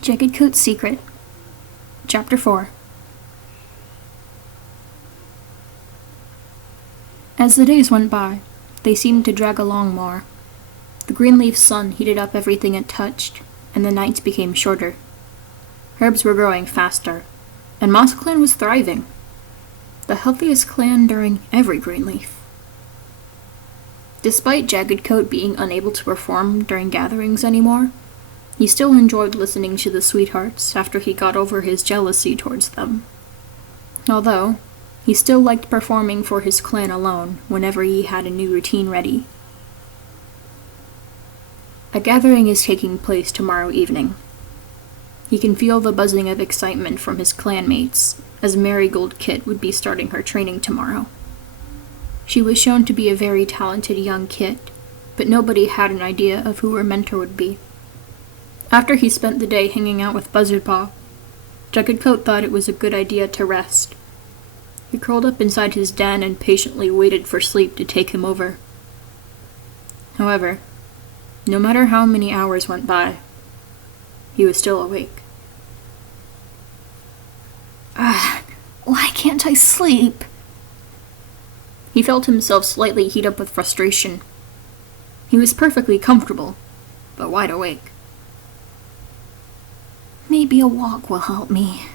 Jaggedcoat's Secret, Chapter 4. As the days went by, they seemed to drag along more. The green-leaf sun heated up everything it touched, and the nights became shorter. Herbs were growing faster, and Moss Clan was thriving. The healthiest clan during every greenleaf. Despite Jaggedcoat being unable to perform during gatherings anymore, he still enjoyed listening to the sweethearts after he got over his jealousy towards them. Although, he still liked performing for his clan alone whenever he had a new routine ready. A gathering is taking place tomorrow evening. He can feel the buzzing of excitement from his clanmates, as Marigold Kit would be starting her training tomorrow. She was shown to be a very talented young Kit, but nobody had an idea of who her mentor would be. After he spent the day hanging out with Buzzardpaw, Jaggedcoat thought it was a good idea to rest. He curled up inside his den and patiently waited for sleep to take him over. However, no matter how many hours went by, he was still awake. Why can't I sleep? He felt himself slightly heat up with frustration. He was perfectly comfortable, but wide awake. Maybe a walk will help me.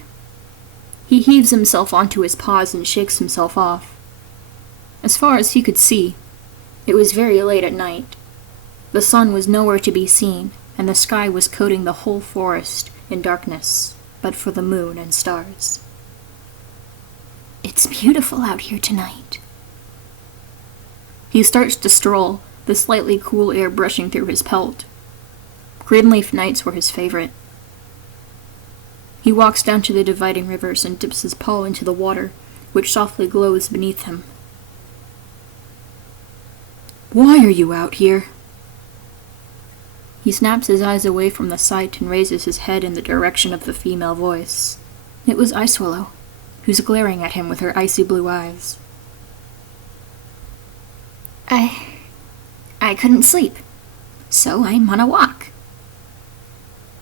He heaves himself onto his paws and shakes himself off. As far as he could see, it was very late at night. The sun was nowhere to be seen, and the sky was coating the whole forest in darkness, but for the moon and stars. It's beautiful out here tonight. He starts to stroll, the slightly cool air brushing through his pelt. Greenleaf nights were his favorite. He walks down to the dividing rivers and dips his paw into the water, which softly glows beneath him. Why are you out here? He snaps his eyes away from the sight and raises his head in the direction of the female voice. It was Icewillow, who's glaring at him with her icy blue eyes. I couldn't sleep, so I'm on a walk.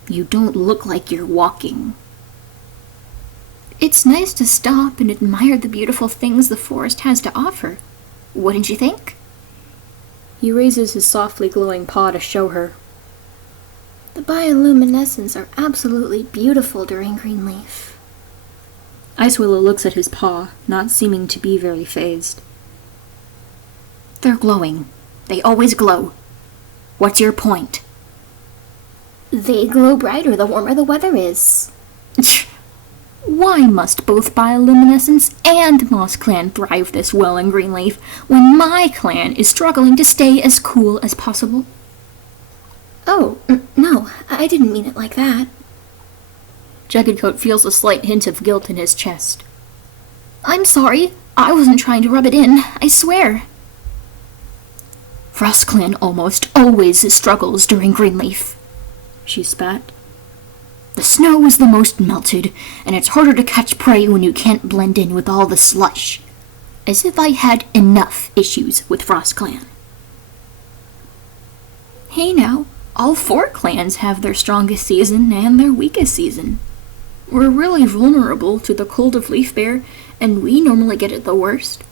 You don't look like you're walking. It's nice to stop and admire the beautiful things the forest has to offer. Wouldn't you think? He raises his softly glowing paw to show her. The bioluminescents are absolutely beautiful during Greenleaf. Icewillow looks at his paw, not seeming to be very fazed. They're glowing. They always glow. What's your point? They glow brighter the warmer the weather is. Why must both bioluminescence and Moss Clan thrive this well in Greenleaf, when my clan is struggling to stay as cool as possible? Oh, no, I didn't mean it like that. Jaggedcoat feels a slight hint of guilt in his chest. I'm sorry. I wasn't trying to rub it in, I swear. Frost Clan almost always struggles during Greenleaf, she spat. The snow is the most melted, and it's harder to catch prey when you can't blend in with all the slush. As if I had enough issues with Frost Clan. Hey now, all 4 clans have their strongest season and their weakest season. We're really vulnerable to the cold of Leaf Bear, and we normally get it the worst.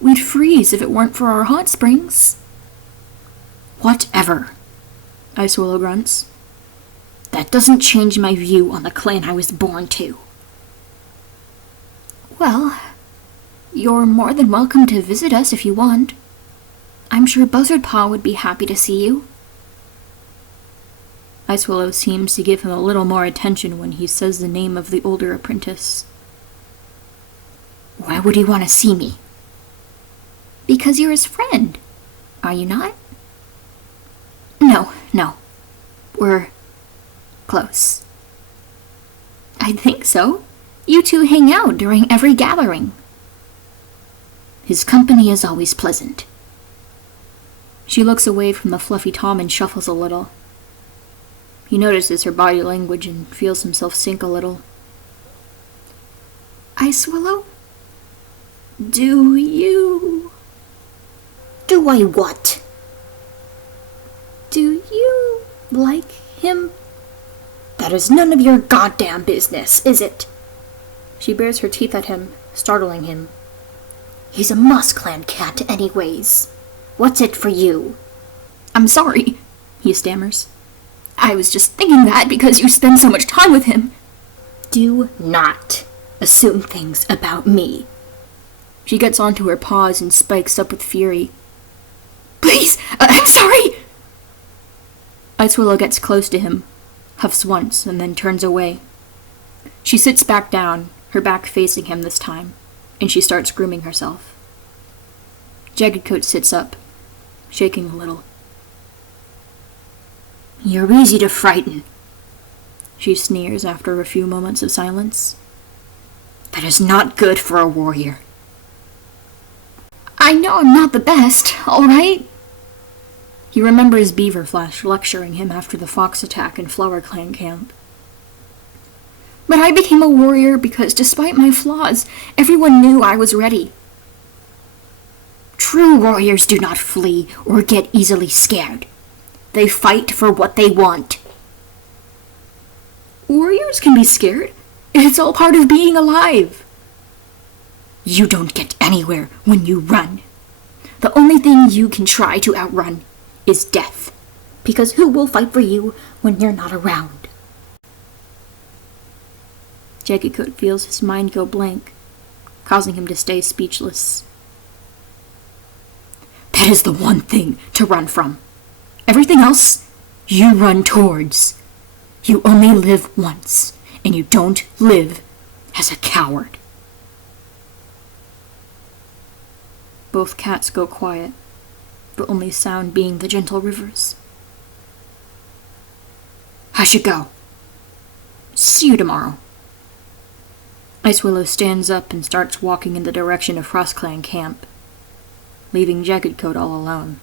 We'd freeze if it weren't for our hot springs. Whatever, Icewillow grunts. That doesn't change my view on the clan I was born to. Well, you're more than welcome to visit us if you want. I'm sure Buzzardpaw would be happy to see you. Icewillow seems to give him a little more attention when he says the name of the older apprentice. Why would he want to see me? Because you're his friend, are you not? No. We're close. I think so. You two hang out during every gathering. His company is always pleasant. She looks away from the fluffy tom and shuffles a little. He notices her body language and feels himself sink a little. Icewillow? Do you... Do I what? Do you like him? The That is none of your goddamn business, is it? She bares her teeth at him, startling him. He's a Musclan cat anyways. What's it for you? I'm sorry, he stammers. I was just thinking that because you spend so much time with him. Do not assume things about me. She gets onto her paws and spikes up with fury. Please, I'm sorry! Ice Willow gets close to him, huffs once, and then turns away. She sits back down, her back facing him this time, and she starts grooming herself. Jaggedcoat sits up, shaking a little. You're easy to frighten, she sneers after a few moments of silence. That is not good for a warrior. I know I'm not the best, all right? He remembers Beaverflash lecturing him after the fox attack in Flower Clan camp. But I became a warrior because despite my flaws, everyone knew I was ready. True warriors do not flee or get easily scared. They fight for what they want. Warriors can be scared. It's all part of being alive. You don't get anywhere when you run. The only thing you can try to outrun is death, because who will fight for you when you're not around? Jaggedcoat feels his mind go blank, causing him to stay speechless. That is the one thing to run from. Everything else, you run towards. You only live once, and you don't live as a coward. Both cats go quiet, the only sound being the gentle rivers. I should go. See you tomorrow. Ice Willow stands up and starts walking in the direction of Frost Clan camp, leaving Jaggedcoat all alone.